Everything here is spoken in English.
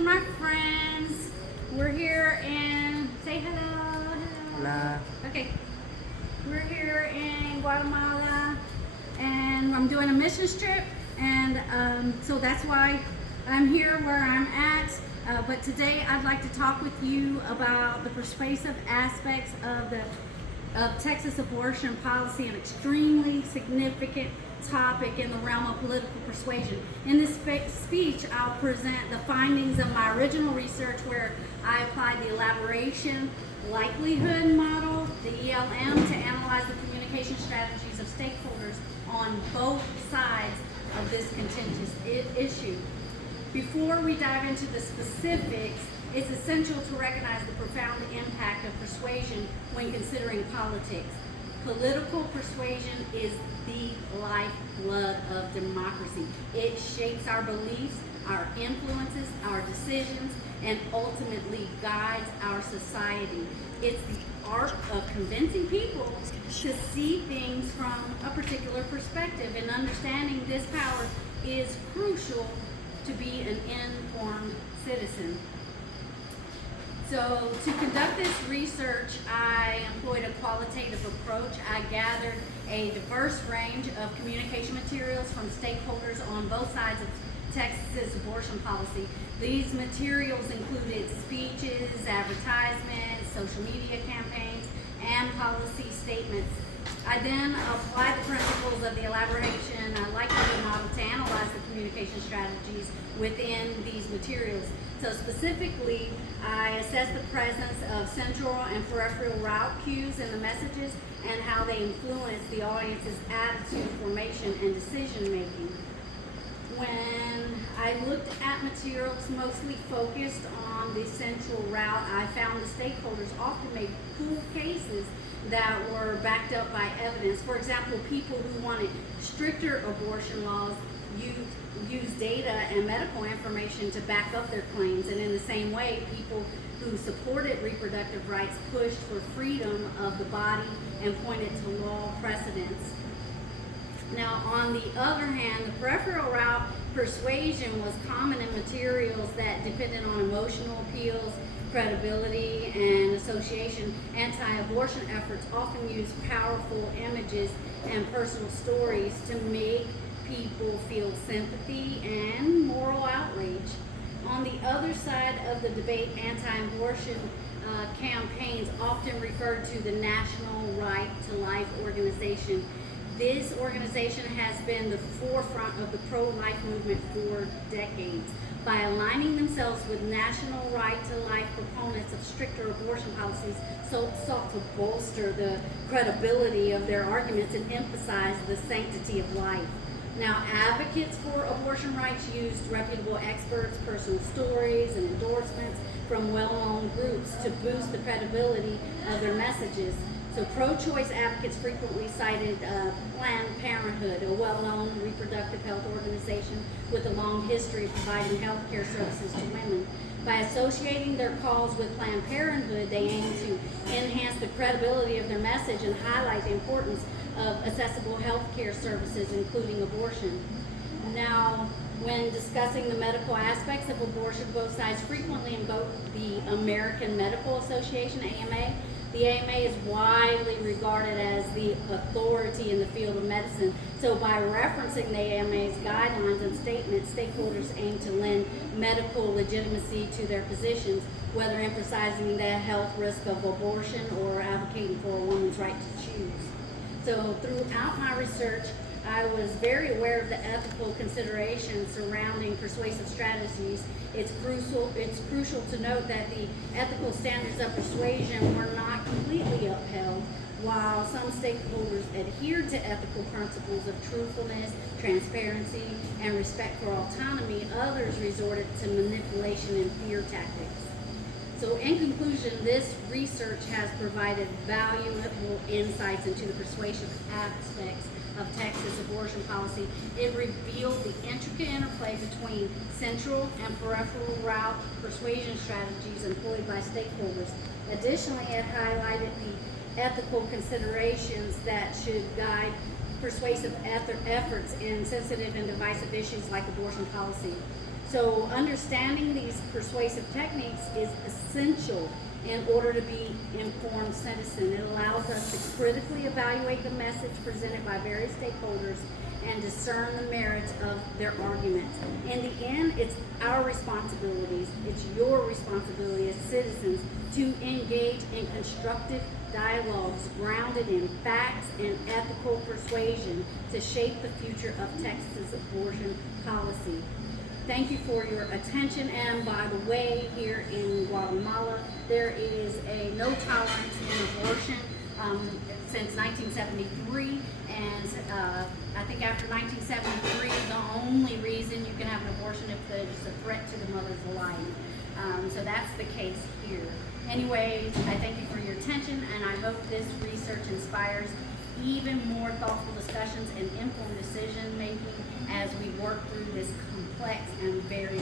are my friends. We're here in, say hello. Hola. Okay. We're here in Guatemala and I'm doing a mission trip, and so that's why I'm here where I'm at. But today I'd like to talk with you about the persuasive aspects of Texas abortion policy, an extremely significant topic in the realm of political persuasion. In this speech, I'll present the findings of my original research where I applied the elaboration likelihood model, the ELM, to analyze the communication strategies of stakeholders on both sides of this contentious issue. Before we dive into the specifics, it's essential to recognize the profound impact of persuasion when considering politics. Political persuasion is the lifeblood of democracy. It shapes our beliefs, our influences, our decisions, and ultimately guides our society. It's the art of convincing people to see things from a particular perspective, and understanding this power is crucial to be an informed citizen. So to conduct this research, I employed a qualitative approach. I gathered a diverse range of communication materials from stakeholders on both sides of Texas abortion policy. These materials included speeches, advertisements, social media campaigns, and policy statements. I then applied the principles of the elaboration likelihood model to analyze the communication strategies within these materials. So specifically, I assessed the presence of central and peripheral route cues in the messages and how they influence the audience's attitude formation and decision making. When I looked at materials mostly focused on the central route, I found the stakeholders often made cool cases that were backed up by evidence. For example, people who wanted stricter abortion laws use data and medical information to back up their claims, and in the same way, people who supported reproductive rights pushed for freedom of the body and pointed to law precedents. Now, on the other hand, the peripheral route persuasion was common in materials that depended on emotional appeals, credibility, and association. Anti-abortion efforts often use powerful images and personal stories to make people feel sympathy and moral outrage. On the other side of the debate, anti-abortion campaigns often referred to the National Right to Life organization. This organization has been the forefront of the pro-life movement for decades. By aligning themselves with National Right to Life proponents of stricter abortion policies, sought to bolster the credibility of their arguments and emphasize the sanctity of life. Now, advocates for abortion rights used reputable experts, personal stories, and endorsements from well-known groups to boost the credibility of their messages. So pro-choice advocates frequently cited Planned Parenthood, a well-known reproductive health organization with a long history of providing health care services to women. By associating their cause with Planned Parenthood, they aim to enhance the credibility of their message and highlight the importance of accessible health care services, including abortion. Now, when discussing the medical aspects of abortion, both sides frequently invoke the American Medical Association, AMA. The AMA is widely regarded as the authority in the field of medicine. So by referencing the AMA's guidelines and statements, stakeholders aim to lend medical legitimacy to their positions, whether emphasizing the health risk of abortion or advocating for a woman's right to choose. So throughout my research, I was very aware of the ethical considerations surrounding persuasive strategies. It's crucial to note that the ethical standards of persuasion were not completely upheld. While some stakeholders adhered to ethical principles of truthfulness, transparency, and respect for autonomy, others resorted to manipulation and fear tactics. So in conclusion, this research has provided valuable insights into the persuasive aspects of Texas abortion policy. It revealed the intricate interplay between central and peripheral route persuasion strategies employed by stakeholders. Additionally, it highlighted the ethical considerations that should guide persuasive efforts in sensitive and divisive issues like abortion policy. So understanding these persuasive techniques is essential in order to be informed citizen. It allows us to critically evaluate the message presented by various stakeholders and discern the merits of their arguments. In the end, it's our responsibilities, it's your responsibility as citizens to engage in constructive dialogues grounded in facts and ethical persuasion to shape the future of Texas abortion policy. Thank you for your attention. And by the way, here in Guatemala, there is a no tolerance in abortion since 1973. And I think after 1973, the only reason you can have an abortion if there's a threat to the mother's life. So that's the case here. Anyways, I thank you for your attention, and I hope this research inspires even more thoughtful discussions and informed decision making as we work through this complex and very